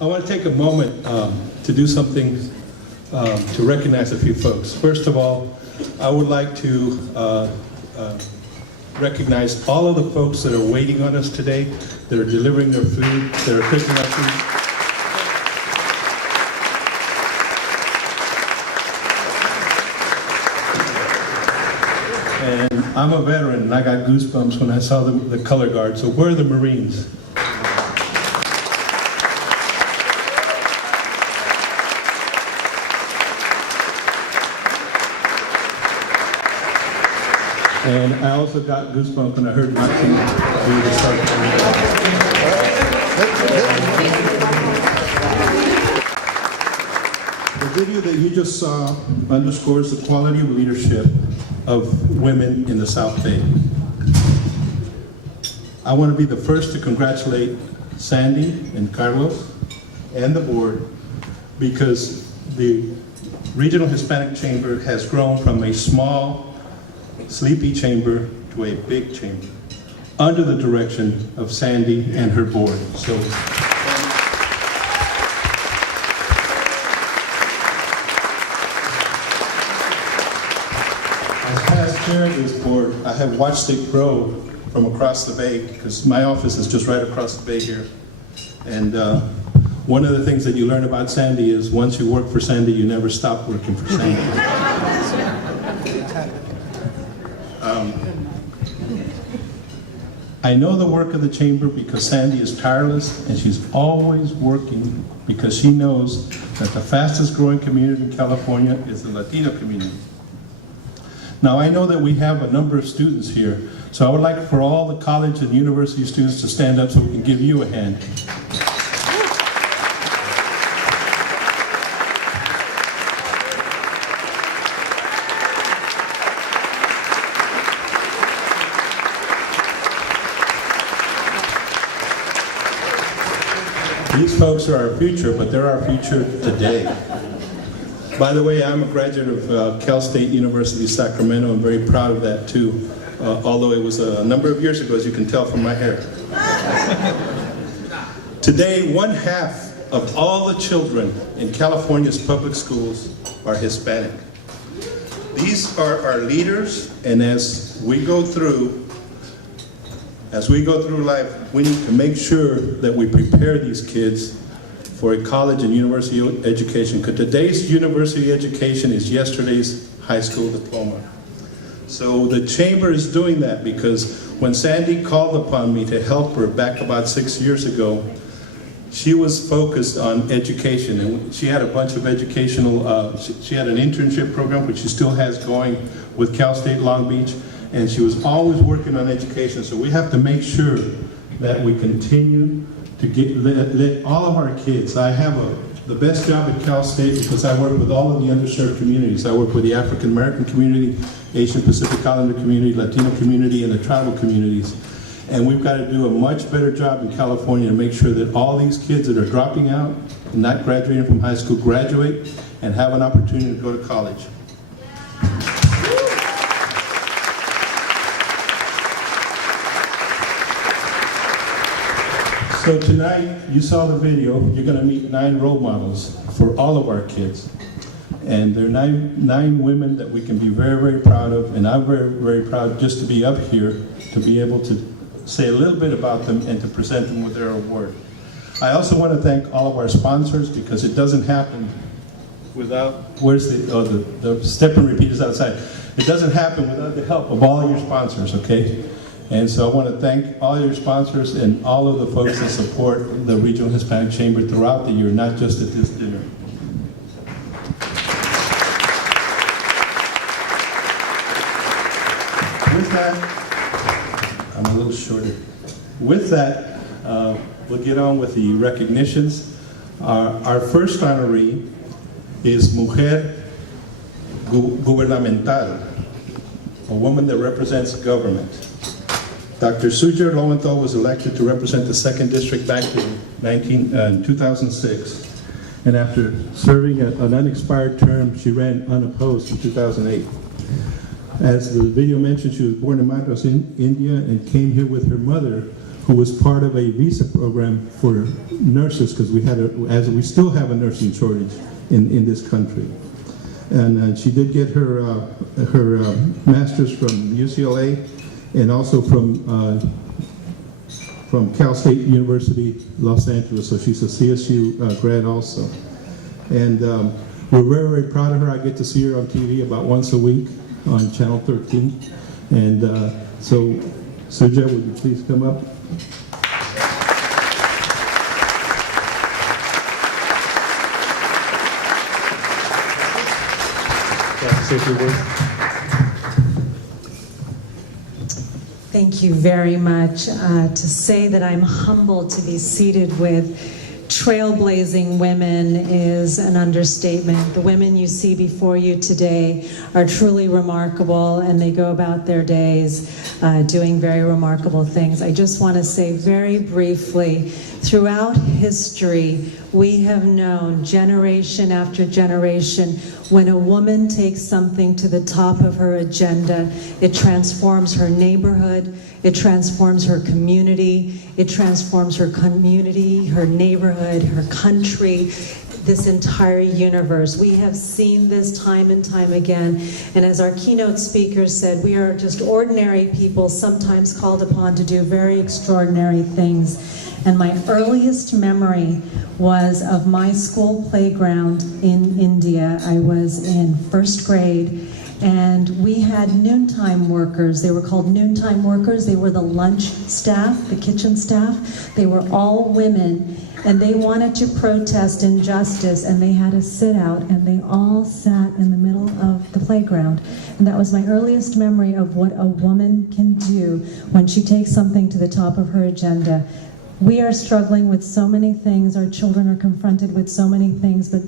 I want to take a moment to do something to recognize a few folks. First of all, I would like to recognize all of the folks that are waiting on us today, that are delivering their food, that are cooking our food. And I'm a veteran, and I got goosebumps when I saw the color guard. So where are the Marines? And I also got goosebumps when I heard my team do the start. The video that you just saw underscores the quality of leadership of women in the South Bay. I want to be the first to congratulate Sandy and Carlos and the board, because the Regional Hispanic Chamber has grown from a small, sleepy chamber to a big chamber under the direction of Sandy and her board. So, as past chair of this board, I have watched it grow from across the bay, because my office is just right across the bay here. And one of the things that you learn about Sandy is once you work for Sandy, you never stop working for Sandy. I know the work of the chamber because Sandy is tireless, and she's always working because she knows that the fastest growing community in California is the Latino community. Now, I know that we have a number of students here, so I would like for all the college and university students to stand up so we can give you a hand. These folks are our future, but they're our future today. By the way, I'm a graduate of Cal State University, Sacramento. I'm very proud of that too, although it was a number of years ago, as you can tell from my hair. Today, 1/2 of all the children in California's public schools are Hispanic. These are our leaders, and as we go through life, we need to make sure that we prepare these kids for a college and university education, because today's university education is yesterday's high school diploma. So the chamber is doing that, because when Sandy called upon me to help her back about 6 years ago, she was focused on education, and she had a bunch of educational, she had an internship program, which she still has going with Cal State Long Beach, and she was always working on education. So we have to make sure that we continue to let all of our kids. I have the best job at Cal State because I work with all of the underserved communities. I work with the African American community, Asian Pacific Islander community, Latino community, and the tribal communities. And we've got to do a much better job in California to make sure that all these kids that are dropping out and not graduating from high school graduate and have an opportunity to go to college. So tonight, you saw the video, you're going to meet 9 role models for all of our kids. And they're nine women that we can be very, very proud of, and I'm very, very proud just to be up here to be able to say a little bit about them and to present them with their award. I also want to thank all of our sponsors, because it doesn't happen without, where's the step and repeat is outside. It doesn't happen without the help of all of your sponsors, okay? And so I want to thank all your sponsors and all of the folks that support the Regional Hispanic Chamber throughout the year, not just at this dinner. With that, I'm a little shorter. With that, we'll get on with the recognitions. Our first honoree is Mujer Gubernamental, a woman that represents government. Dr. Suja Lowenthal was elected to represent the 2nd District back in 2006. And after serving an unexpired term, she ran unopposed in 2008. As the video mentioned, she was born in Madras, India, and came here with her mother, who was part of a visa program for nurses, because we still have a nursing shortage in this country. And she did get her master's from UCLA and also from Cal State University, Los Angeles. So she's a CSU grad also. And we're very, very proud of her. I get to see her on TV about once a week on Channel 13. And so, Sergio, would you please come up? Say a few words. Thank you very much. To say that I'm humbled to be seated with trailblazing women is an understatement. The women you see before you today are truly remarkable, and they go about their days doing very remarkable things. I just want to say very briefly, throughout history, we have known generation after generation, when a woman takes something to the top of her agenda, it transforms her neighborhood, it transforms her community, her neighborhood, her country, this entire universe. We have seen this time and time again. And as our keynote speaker said, we are just ordinary people, sometimes called upon to do very extraordinary things. And my earliest memory was of my school playground in India. I was in first grade, and we had noontime workers. They were called noontime workers. They were the lunch staff, the kitchen staff. They were all women, and they wanted to protest injustice, and they had a sit out, and they all sat in the middle of the playground. And that was my earliest memory of what a woman can do when she takes something to the top of her agenda. We are struggling with so many things. Our children are confronted with so many things, but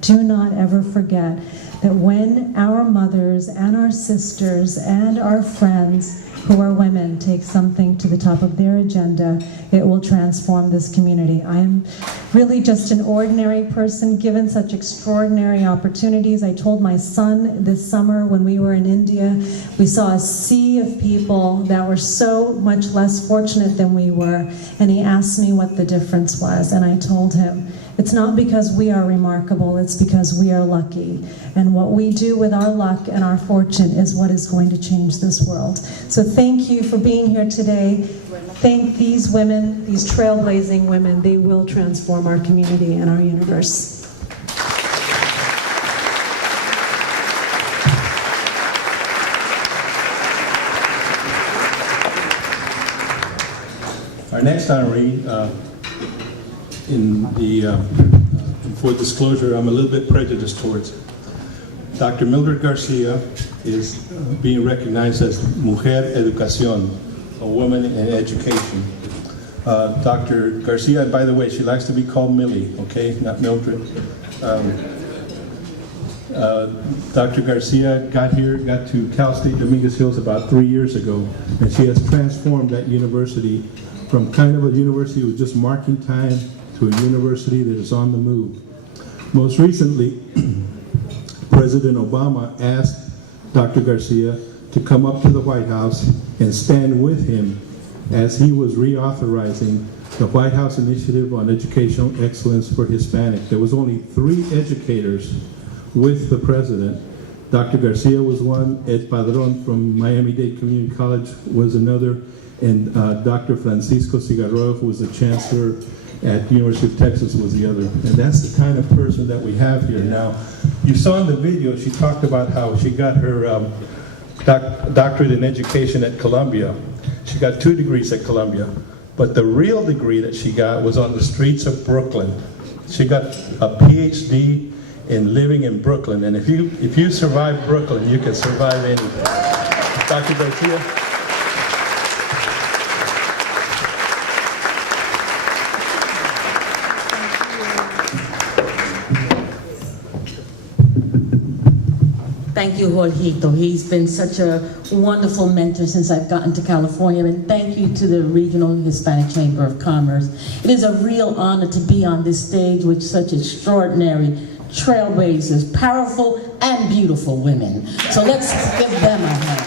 do not ever forget that when our mothers and our sisters and our friends who are women take something to the top of their agenda, it will transform this community. I am really just an ordinary person given such extraordinary opportunities. I told my son this summer when we were in India, we saw a sea of people that were so much less fortunate than we were, and he asked me what the difference was, and I told him, it's not because we are remarkable, it's because we are lucky. And what we do with our luck and our fortune is what is going to change this world. So thank you for being here today. Thank these women, these trailblazing women. They will transform our community and our universe. Our next honoree, for disclosure, I'm a little bit prejudiced towards it. Dr. Mildred Garcia is being recognized as Mujer Educación, a woman in education. Dr. Garcia, and by the way, she likes to be called Millie, okay, not Mildred. Dr. Garcia got to Cal State Dominguez Hills about 3 years ago, and she has transformed that university from kind of a university with just marking time to a university that is on the move. Most recently, President Obama asked Dr. Garcia to come up to the White House and stand with him as he was reauthorizing the White House Initiative on Educational Excellence for Hispanic. There was only 3 educators with the president. Dr. Garcia was one, Ed Padron from Miami-Dade Community College was another, and Dr. Francisco Cigarro, who was the chancellor at the University of Texas, was the other. And that's the kind of person that we have here now. You saw in the video, she talked about how she got her doctorate in education at Columbia. She got 2 degrees at Columbia, but the real degree that she got was on the streets of Brooklyn. She got a PhD in living in Brooklyn, and if you survive Brooklyn, you can survive anything. Dr. Garcia. Thank you, Jorgito. He's been such a wonderful mentor since I've gotten to California, and thank you to the Regional Hispanic Chamber of Commerce. It is a real honor to be on this stage with such extraordinary trailblazers, powerful and beautiful women. So let's give them a hand.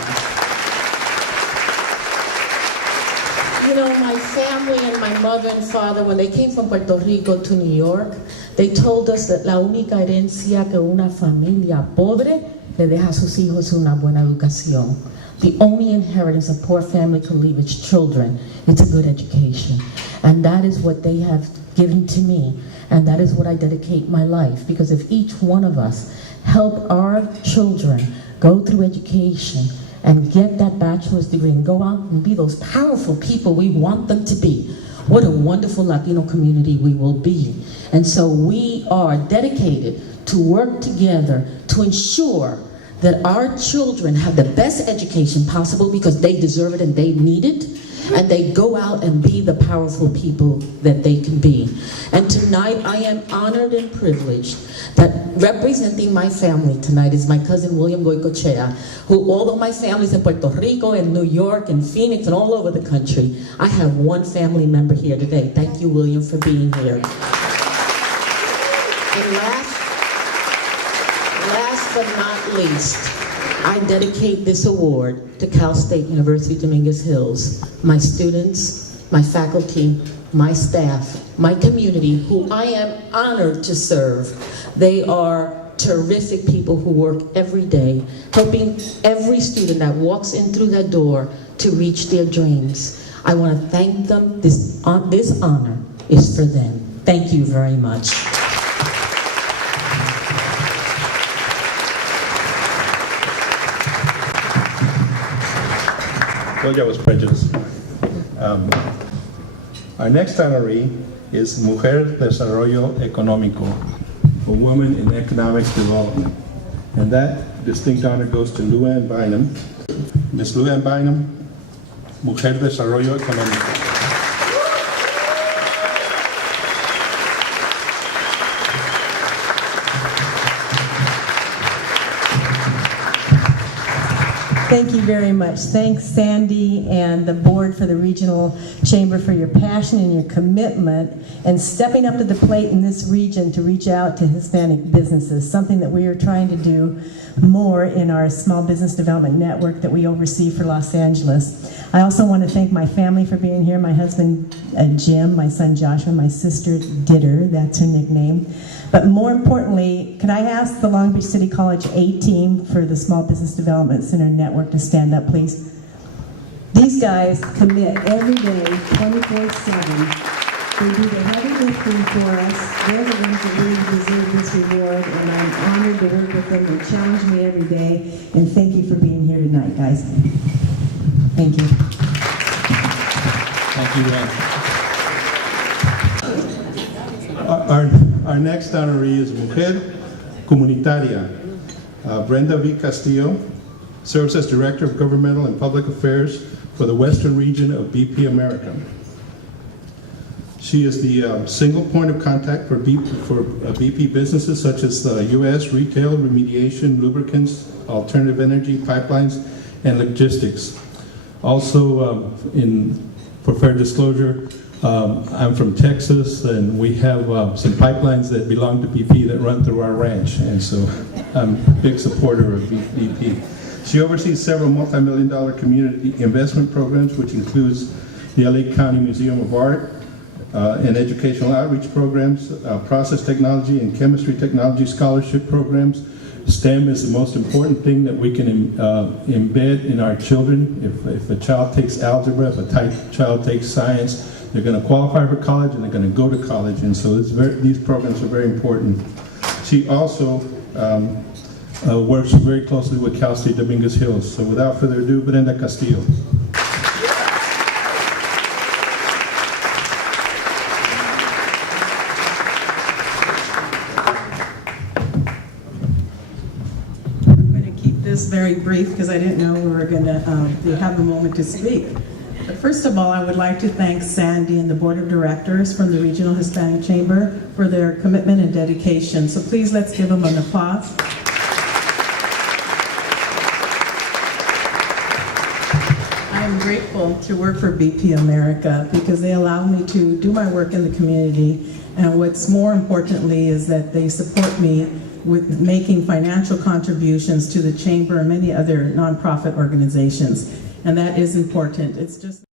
You know, my family and my mother and father, when they came from Puerto Rico to New York, they told us that la única herencia que una familia pobre le deja a sus hijos es una buena educación. The only inheritance a poor family can leave its children is a good education. And that is what they have given to me. And that is what I dedicate my life. Because if each one of us help our children go through education and get that bachelor's degree and go out and be those powerful people we want them to be, what a wonderful Latino community we will be. And so we are dedicated to work together to ensure that our children have the best education possible because they deserve it and they need it, and they go out and be the powerful people that they can be. And tonight I am honored and privileged that representing my family tonight is my cousin William Goicochea, who, although my family's in Puerto Rico and New York and Phoenix and all over the country, I have one family member here today. Thank you, William, for being here. And last but not least, I dedicate this award to Cal State University Dominguez Hills, my students, my faculty, my staff, my community, who I am honored to serve. They are terrific people who work every day, helping every student that walks in through that door to reach their dreams. I want to thank them. This honor is for them. Thank you very much. Told you I was prejudiced. Our next honoree is Mujeres Desarrollo Económico, for Women in Economic Development. And that distinct honor goes to Luann Bynum. Ms. Luann Bynum, Mujer Desarrollo Económico. Thank you very much. Thanks, Sandy and the board for the Regional Chamber for your passion and your commitment and stepping up to the plate in this region to reach out to Hispanic businesses, something that we are trying to do more in our Small Business Development Network that we oversee for Los Angeles. I also want to thank my family for being here, my husband Jim, my son Joshua, my sister Ditter, that's her nickname. But more importantly, could I ask the Long Beach City College A team for the Small Business Development Center Network to stand up, please? These guys commit every day, 24/7. They do the heavy lifting for us. They're the ones that really deserve this reward, and I'm honored to work with them. They challenge me every day, and thank you for being here tonight, guys. Thank you. Thank you, Our next honoree is Mujer Comunitaria. Brenda V. Castillo serves as Director of Governmental and Public Affairs for the Western region of BP America. She is the single point of contact for BP businesses such as U.S. retail, remediation, lubricants, alternative energy, pipelines, and logistics. Also, for fair disclosure, I'm from Texas, and we have some pipelines that belong to BP that run through our ranch, and so I'm a big supporter of BP. She oversees several multi-million-dollar community investment programs, which includes the LA County Museum of Art, and educational outreach programs, process technology and chemistry technology scholarship programs. STEM is the most important thing that we can embed in our children. If a child takes algebra, if a child takes science, they're going to qualify for college and they're going to go to college. And so these programs are very important. She also works very closely with Cal State Dominguez Hills. So without further ado, Brenda Castillo. Very brief because I didn't know we were going to have a moment to speak. But first of all, I would like to thank Sandy and the Board of Directors from the Regional Hispanic Chamber for their commitment and dedication. So please let's give them an applause. I am grateful to work for BP America because they allow me to do my work in the community, and what's more importantly is that they support me with making financial contributions to the Chamber and many other nonprofit organizations. And that is important. It's just